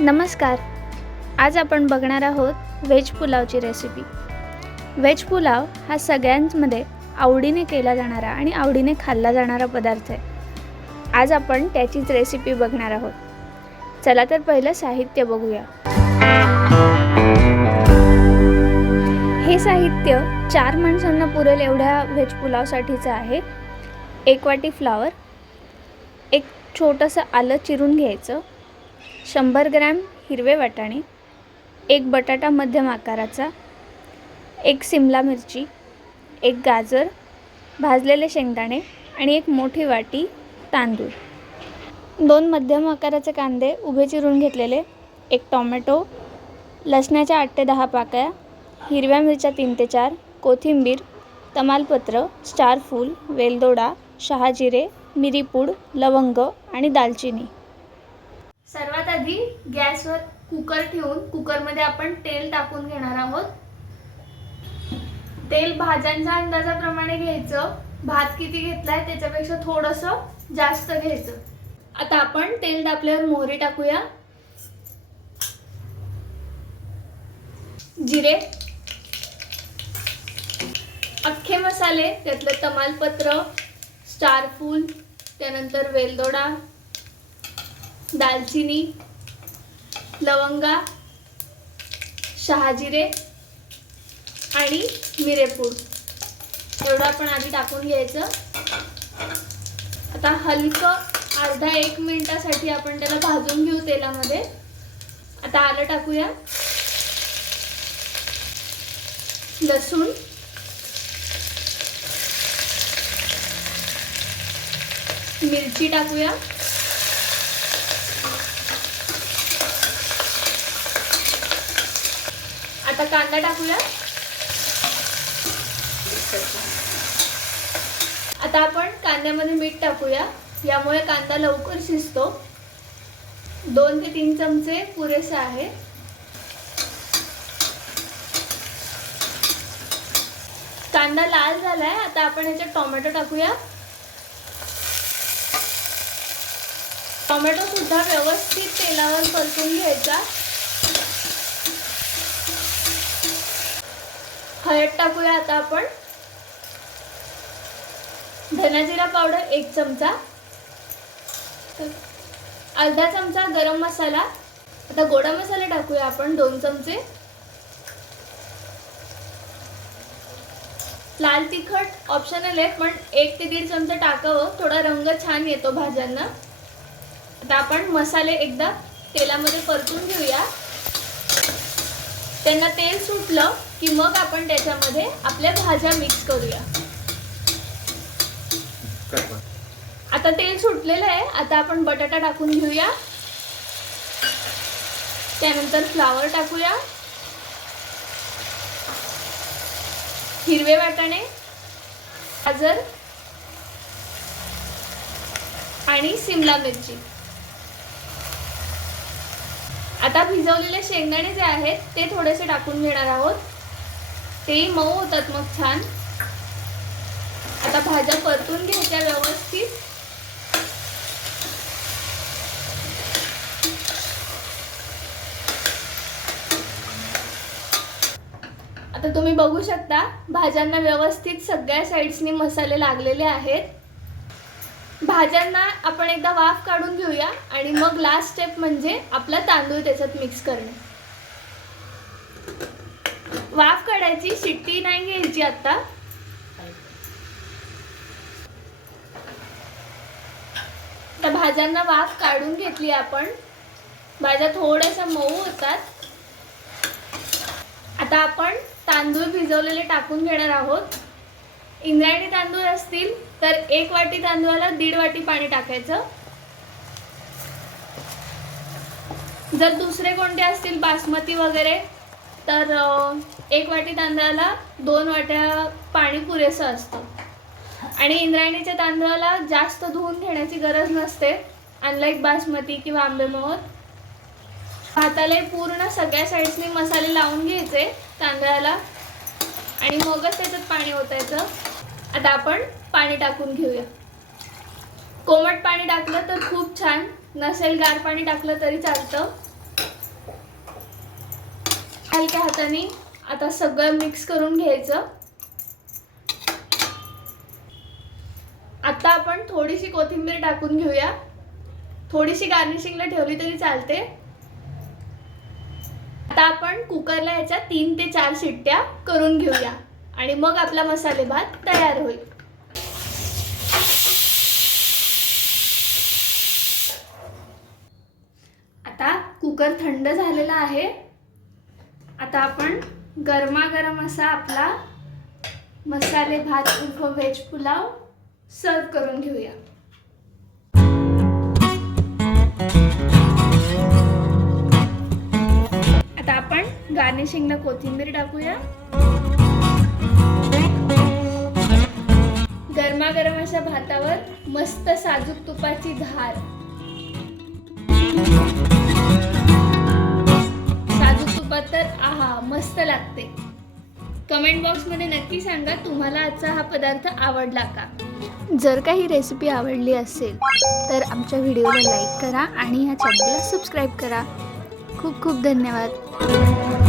नमस्कार. आज आपण बघणार आहोत व्हेज पुलावची रेसिपी व्हेज पुलाव हा सगळ्यांमध्ये आवडीने केला जाणारा आणि आवडीने खाल्ला जाणारा पदार्थ आहे. आज आपण त्याचीच रेसिपी बघणार आहोत. चला तर पहिलं साहित्य बघूया. हे साहित्य चार माणसांना पुरेल एवढ्या व्हेज पुलावसाठीचं आहे. एक वाटी फ्लावर एक छोटंसं आलं चिरून घ्यायचं. शंभर ग्रॅम हिरवे वाटाणे एक बटाटा मध्यम आकाराचा एक सिमला मिरची एक गाजर भाजलेले शेंगदाणे आणि एक मोठी वाटी तांदूळ. दोन मध्यम आकाराचे कांदे उभे चिरून घेतलेले एक टॉमॅटो लसणाच्या आठ ते दहा पाकळ्या हिरव्या मिरच्या तीन ते चार कोथिंबीर तमालपत्र स्टार फूल वेलदोडा शहाजिरे मिरीपूड लवंग आणि दालचिनी. सर्वात आधी गॅसवर कुकर ठेवून कुकरमध्ये आपण तेल टाकून घेणार आहोत. तेल भाज्यांच्या अंदाजाप्रमाणे घ्यायचं. भात किती घेतलाय त्याच्यापेक्षा थोडंसं जास्त घ्यायचं. आता आपण तेल टाकल्यावर मोहरी टाकूया. जिरे. अख्खे मसाले त्यातलं तमालपत्र स्टारफूल त्यानंतर वेलदोडा. दालचिनी लवंगा शहाजिरे आणि मिरेपूड. एवढं आपण आधी टाकून घ्यायचं. आता हलकं अर्धा एक मिनिटासाठी आपण त्याला भाजून घेऊ तेलामध्ये. आता आलं टाकूया. लसूण. मिरची टाकूया. आता कांदा टाकूया. आता आपण कांद्यामध्ये मीठ टाकूया. यामुळे कांदा लवकर शिजतो. दोन ते तीन चमचे पुरेसे आहे. कांदा लाल झालाय. आता आपण ह्याच्यात टोमॅटो टाकूया. टोमॅटो सुद्धा व्यवस्थित तेलावर परतून घ्यायचा. हळद टाकूया आता आपण. धनाजिरा पावडर एक चमचा. अर्धा चमचा गरम मसाला. आता गोडा मसाला टाकूया आपण दोन चमचे. लाल तिखट ऑप्शनल आहे पण एक ते दीड चमचा टाकावं. थोडा रंग छान येतो भाज्यांना. आता आपण मसाले एकदा तेलामध्ये परतून घेऊया. त्यांना तेल सुटलं की मग आपण त्याच्यामध्ये आपल्या भाज्या मिक्स करूया. आता तेल सुटलेलं आहे. आता आपण बटाटा टाकून घेऊया. त्यानंतर फ्लावर टाकूया. हिरवे वाटाणे गाजर आणि सिमला मिरची. आता भिजवलेले शेंगदाणे जे आहेत ते थोडेसे टाकून घेणार आहोत. तेही मऊ होतात मग छान. आता भाज्या परतून घ्यायच्या व्यवस्थित. आता तुम्ही बघू शकता भाज्यांना व्यवस्थित सगळ्या साईड्सनी मसाले लागलेले आहेत. भाज्यांना आपण एकदा वाफ काढून घेऊया आणि मग लास्ट स्टेप म्हणजे आपला तांदूळ त्याच्यात मिक्स करणे. वाफ काढायची शिट्टी नाही घ्यायची आता. त्या भाज्यांना वाफ काढून घेतली आपण. भाज्या थोड्याशा मऊ होतात. आता आपण तांदूळ भिजवलेले टाकून घेणार आहोत. इंद्रायणी तांदूळ असतील तर एक वाटी तांदूळाला दीड वाटी पाणी टाकायचं. जर दुसरे कोणते असतील बासमती वगैरे तर एक वाटी तांदळाला दोन वाट्या पाणी पुरेसं असतं. आणि इंद्रायणीच्या तांदळाला जास्त धुवून घेण्याची गरज नसते. अनलाईक बासमती किंवा आंबेमोहर भाताला पूर्ण सगळ्या साईड्सनी मसाले लावून घ्यायचे तांदळाला. आणि मगच त्याच्यात पाणी ओतायचं. आता आपण पाणी टाकून घेऊया. कोमट पाणी टाकलं तर खूप छान. नसेल गार पाणी टाकलं तरी चालतं. हलक्या हाताने आता सगळं मिक्स करून घ्यायचं. आता आपण थोडीशी कोथिंबीर टाकून घेऊया. थोडीशी गार्निशिंगला ठेवली तरी चालते. आता आपण कुकरला ह्याच्या तीन ते चार शिट्ट्या करून घेऊया. आणि मग आपला मसाले भात तयार होईल. आता कुकर थंड झालेला आहे. आता आपण गरमागरम असा आपला मसाले भात उर्फ व्हेज पुलाव सर्व करून घेऊया. आता आपण गार्निशिंगला कोथिंबीर टाकूया. गरमागरम अशा भातावर मस्त साजूक तुपाची धार. मस्त लागते. कमेंट बॉक्समध्ये नक्की सांगा तुम्हाला आजचा हा पदार्थ आवडला का? जर काही रेसिपी आवडली असेल तर आमच्या व्हिडिओला लाईक करा आणि ह्या चॅनलला सबस्क्राईब करा. खूप खूप धन्यवाद.